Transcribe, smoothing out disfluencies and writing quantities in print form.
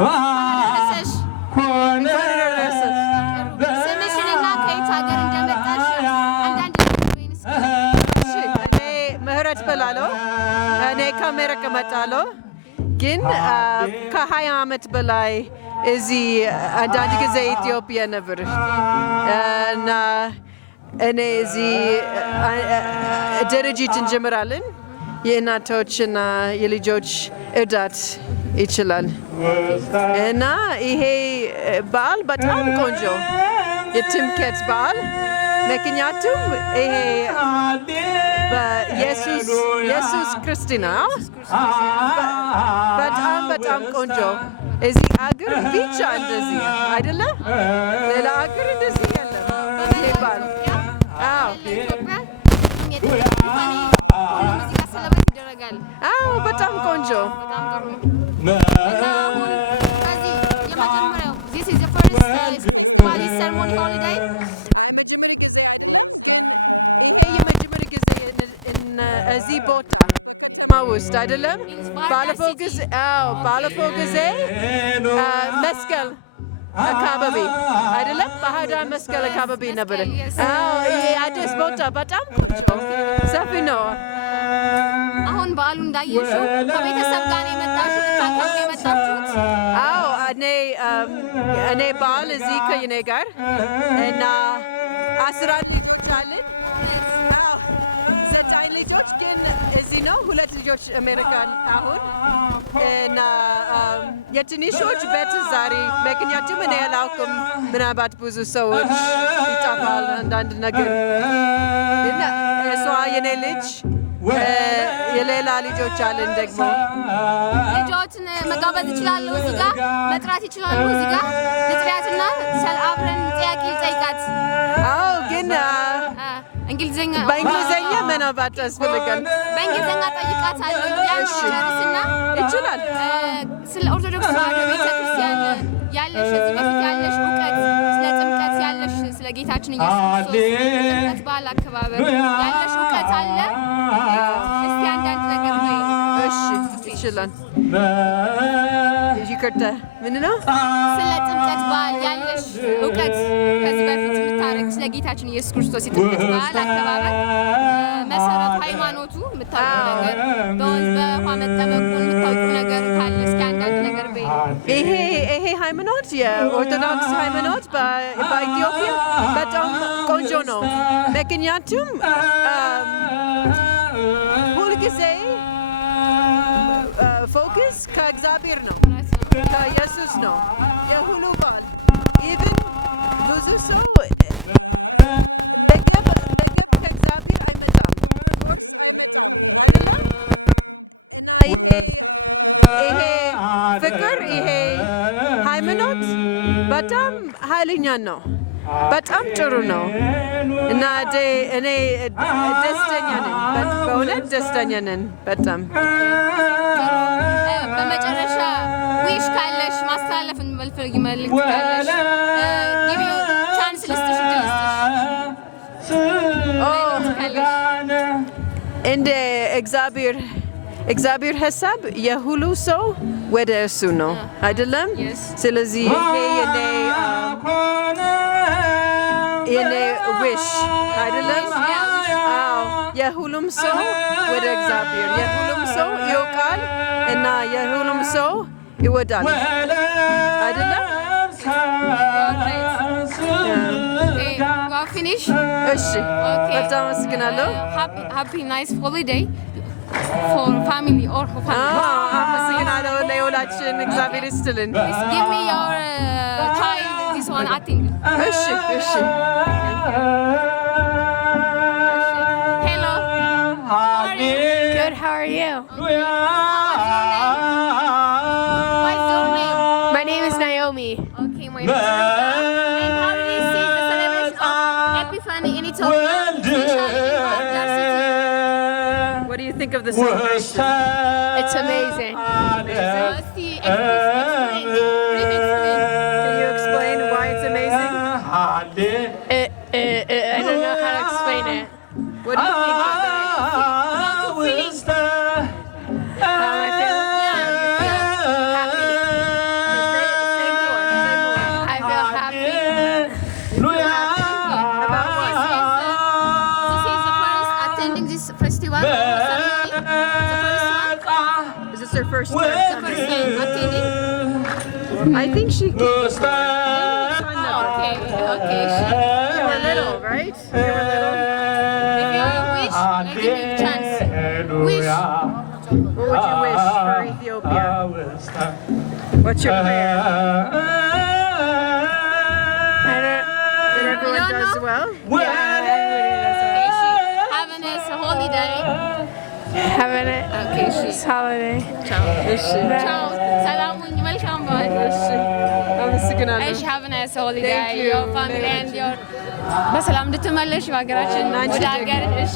አደረሰሽ። ስምሽንና ከየት ሀገር እንደመጣሽ አንዳንድ ምህረት በላለሁ። እኔ ከአሜሪካ መጣለሁ፣ ግን ከ20 ዓመት በላይ እዚህ አንዳንድ ጊዜ ኢትዮጵያ ነበር እና እኔ እዚህ ድርጅት እንጀምራለን። የእናቶችና የልጆች እርዳት ይችላል እና ይሄ በዓል በጣም ቆንጆ የትምክህት በዓል ምክንያቱም ይሄ በኢየሱስ ክርስቶስ በጣም ቆንጆ እዚህ አገር ብቻ እንደዚህ አይደለም፣ ሌላ አገር እንደዚህ የለም። ይሄ በዓል በጣም ቆንጆ የመጀመሪያ ጊዜ እዚህ ቦታ ውስጥ አይደለም። ባለፈው ጊዜ መስቀል አካባቢ አይደለም፣ ባህርዳር መስቀል አካባቢ ነበር። ይሄ አዲስ ቦታ በጣም ሰፊ ነው። አሁን በዓሉ እንዳየሽው ከቤተሰብ ጋር የመጣሽው ልታከብሩ የመጣችሁት? እኔ በዓል እዚህ ከእኔ ጋር እና 11 ልጆች አለን። 9 ልጆች ግን እዚህ ነው፣ 2 ልጆች አሜሪካን አሁን እና የትንሾች ቤት ዛሬ ምክንያቱም እኔ አላውቅም፣ ምናልባት ብዙ ሰዎች ይጠፋል አንዳንድ ነገር እና እሷ የኔ ልጅ የሌላ ልጆች አለን ደግሞ ልጆችን መጋበዝ ይችላሉ። እዚህ ጋር መጥራት ይችላሉ። እዚህ ጋር ልጥሪያትና አብረን ጥያቄ ልጠይቃት። ግን በእንግሊዘኛ ምናልባት ያስፈልጋል። በእንግሊዘኛ ጠይቃት አለው ያንስና ይችላል። ስለ ኦርቶዶክስ ተዋሕዶ ቤተክርስቲያን ያለሽ እዚህ በፊት ያለሽ እውቀት፣ ስለ ጥምቀት ያለሽ ስለ ጌታችን ኢየሱስ ክርስቶስ ጥምቀት በዓል አከባበር ያለሽ እውቀት አለ? እስቲ አንዳንድ ነገር በይ። እሺ ይችላል። ይቅርታ ምን ነው? ስለ ጥምቀት በዓል ያለሽ እውቀት ከዚህ በፊት የምታረግ ስለ ጌታችን ኢየሱስ ክርስቶስ የጥምቀት በዓል አከባበር መሰረቱ ሃይማኖቱ የምታውቁ ነገር በወንዝ በውሃ መጠመቁን የምታውቁ ነገር ካለ እስኪ አንዳንድ ነገር በይ። ይሄ ሃይማኖት የኦርቶዶክስ ሃይማኖት በኢትዮጵያ በጣም ቆንጆ ነው። ምክንያቱም ሁልጊዜ ፎከስ ከእግዚአብሔር ነው፣ ከኢየሱስ ነው የሁሉ በዓል። ኢቭን ብዙ ሰው ይሄ ፍቅር ይሄ ሃይማኖት በጣም ኃይለኛ ነው፣ በጣም ጥሩ ነው እና እኔ ደስተኛ ነን፣ በእውነት ደስተኛ ነን በጣም። በመጨረሻ ዊሽ ካለሽ ማስተላለፍ እንፈልግ መልእክት ካለሽ ጊዜው ቻንስ ልስጥሽ እንደ እግዚአብሔር ሀሳብ የሁሉ ሰው ወደ እሱ ነው አይደለም? ስለዚህ የኔ ዊሽ አይደለም? የሁሉም ሰው ወደ እግዚአብሔር፣ የሁሉም ሰው ይወቃል እና የሁሉም ሰው ይወዳል አይደለም? ፊኒሽ። እሺ በጣም አመሰግናለሁ። ሃፒ ናይስ ሆሊዴይ ፎር ፋሚሊ ኦር አመሰግናለሁ ለሁላችን እግዚአብሔር ይስጥልን። ጊቭ ሚ ዮር ቻይልድ ዲስ ዋን አክቲንግ። እሺ ሄሎ Good, how are you? What's your name? My name is Naomi. Okay, my name is Rita. And how did you see the celebration of Epiphany in Ethiopia, especially in Bahirdar city? What do you think of the celebration? It's amazing. See, explain. Brief explain. Can you explain why it's amazing? I don't know how to explain it. What do you think? How I feel? Yeah. Happy. her first time. First time attending? I think she came. Okay. You were little, right? You were little. If you wish, I give you a chance. Wish. What would you wish for Ethiopia? What's your prayer? And everyone does well? Yeah, everybody does it. Okay, she have a nice holiday. Having it. Okay, It's holiday. Ciao. Ciao. Salam. Welcome back. አመሰግናለሁ። እሺ have a nice holiday. Thank you. Your family and your በሰላም እንድትመለሽ በሀገራችን ወደ ሀገር እሺ